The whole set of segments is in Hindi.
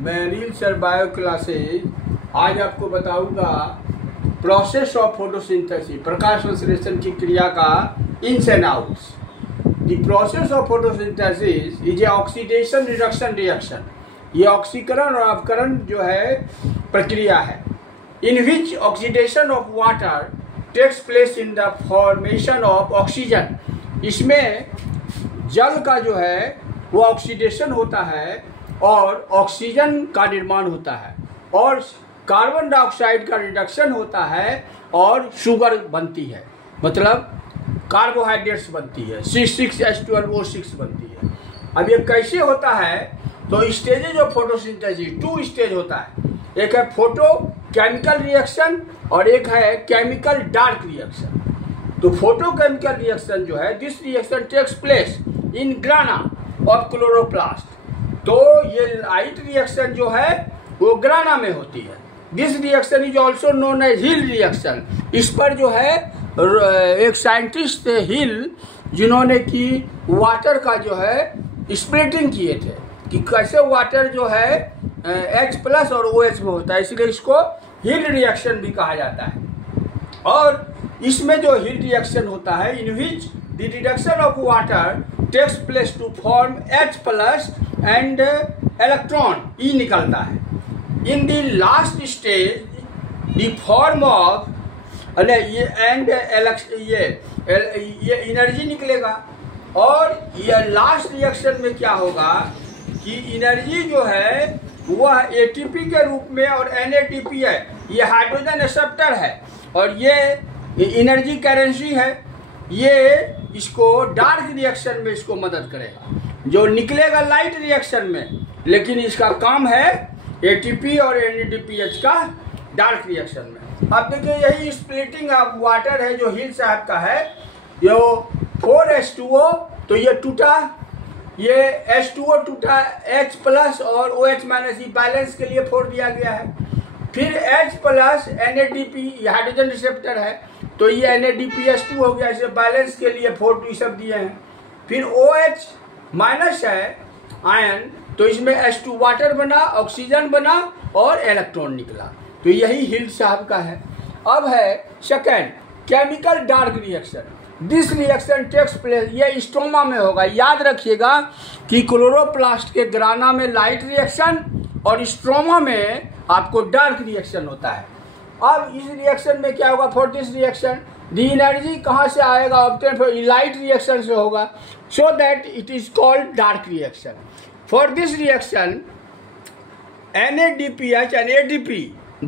मैं अनिल सर बायो क्लासेज आज आपको बताऊंगा प्रोसेस ऑफ फोटोसिंथेसिस, प्रकाश संश्लेषण की क्रिया का ins and outs. The process of photosynthesis is a oxidation reduction reaction. ये ऑक्सीकरण और अपकरण जो है प्रक्रिया है, in which oxidation of water takes place in the formation of oxygen. इसमें जल का जो है वो ऑक्सीडेशन होता है और ऑक्सीजन का निर्माण होता है, और कार्बन डाइऑक्साइड का रिडक्शन होता है और शुगर बनती है, मतलब कार्बोहाइड्रेट्स बनती है, C6H12O6 बनती है। अब ये कैसे होता है, तो स्टेजेज ऑफ फोटोसिंथेसिस 2 स्टेज होता है। एक है फोटो केमिकल रिएक्शन और एक है केमिकल डार्क रिएक्शन। तो फोटो केमिकल रिएक्शन जो है, this reaction takes place in grana of chloroplast. तो ये लाइट रिएक्शन जो है वो ग्राना में होती है। This reaction is also known as Hill reaction. इस पर जो है एक साइंटिस्ट थे हिल, जिन्होंने कि वाटर का जो है स्प्लिटिंग किए थे कि कैसे वाटर जो है H+ और OH में होता है, इसलिए इसको हिल रिएक्शन भी कहा जाता है। और इसमें जो हिल रिएक्शन होता है, in which the reduction of water takes place to form H+ and electron E निकलता है। In the last stage the form of ये एनर्जी निकलेगा। और ये लास्ट रिएक्शन में क्या होगा कि एनर्जी जो है वह ATP के रूप में और NADP है, ये हाइड्रोजन एक्सेप्टर है और ये एनर्जी करेंसी है। ये इसको डार्क रिएक्शन में इसको मदद करेगा, जो निकलेगा लाइट रिएक्शन में, लेकिन इसका काम है ATP और NADPH का डार्क रिएक्शन में। अब देखिए यही स्प्लिटिंग ऑफ वाटर है जो हिल साहब का है। यो 4H2O, तो ये टूटा, ये H2O टूटा, H+ और OH- बैलेंस के लिए 4 दिया गया है। फिर H+ NADP हाइड्रोजन रिसेप्टर है, तो ये NADPH2 हो गया, इसे बैलेंस के लिए 4 सब दिए हैं। फिर OH- है आयन, तो इसमें H2 वाटर बना, ऑक्सीजन बना और इलेक्ट्रॉन निकला। तो यही हिल साहब का है। अब है second chemical dark reaction. This reaction takes place, ये स्टोमा में होगा। याद रखिएगा कि क्लोरोप्लास्ट के ग्राना में लाइट रिएक्शन और स्ट्रोमा में आपको डार्क रिएक्शन होता है। अब इस रिएक्शन में क्या होगा, for this reaction the energy कहाँ से आएगा, ऑब्टेन लाइट रिएक्शन से होगा, so that it is called dark reaction. For this reaction NADPH and ADP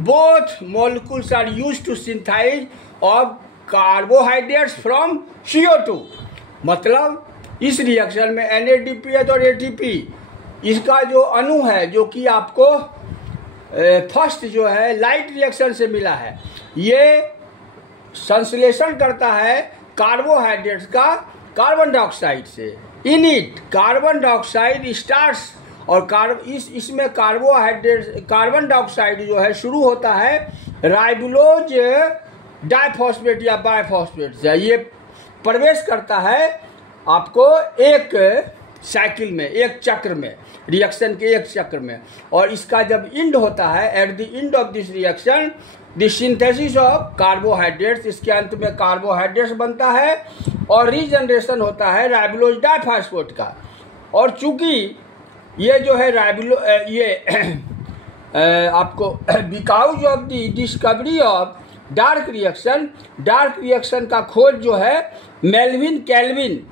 both molecules are used to synthesize of carbohydrates from CO2। मतलब इस रिएक्शन में NADPH और ATP इसका जो अणु है, जो कि आपको फर्स्ट जो है लाइट रिएक्शन से मिला है, ये संश्लेषण करता है कार्बोहाइड्रेट्स का कार्बन डाइऑक्साइड से। In it carbon dioxide starts, और इसमें कार्बन डाइऑक्साइड जो है शुरू होता है राइबोलोज डाइफॉस्फेट या बाइफॉस्फेट से। ये प्रवेश करता है आपको एक साइकिल में, एक चक्र में, रिएक्शन के एक चक्र में। और इसका जब इंड होता है, at the end of this reaction the synthesis of carbohydrates, इसके अंत में कार्बोहाइड्रेट्स बनता है और रीजनरेशन होता है राइबोलोज डाइफॉस्फेट का। और चूंकि ये जो है आपको because of the discovery of dark reaction का खोज जो है मेल्विन कैल्विन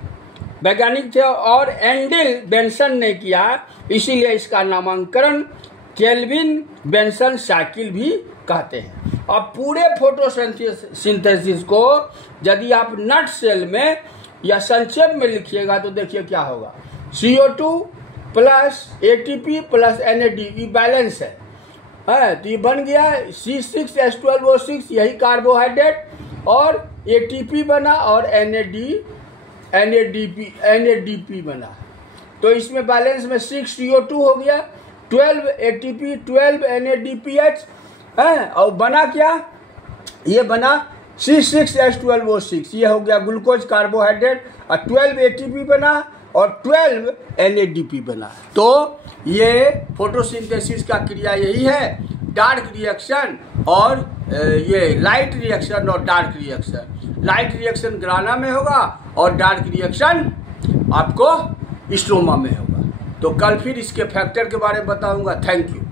वैज्ञानिक थे और एंडिल बेंसन ने किया, इसीलिए इसका नामकरण केल्विन बेंसन साइकिल भी कहते हैं। अब पूरे फोटोसिंथेसिस को यदि आप नट सेल में या संक्षेप में लिखिएगा तो देखिए क्या होगा, CO2 plus ATP plus NAD balance है, तो ये बन गया C6H12O6, यही कार्बोहाइड्रेट, और ATP बना और NADP बना। तो इसमें बैलेंस में 6 CO2 हो गया, 12 ATP 12 NADPH है, और बना क्या, ये बना C6H12O6, ये हो गया ग्लूकोज कार्बोहाइड्रेट, और 12 ATP बना और 12 NADP बना। तो ये फोटोसिंथेसिस का क्रिया यही है, डार्क रिएक्शन और ये लाइट रिएक्शन और डार्क रिएक्शन। लाइट रिएक्शन ग्राना में होगा और डार्क रिएक्शन आपको स्ट्रोमा में होगा। तो कल फिर इसके फैक्टर के बारे में बताऊंगा। Thank you.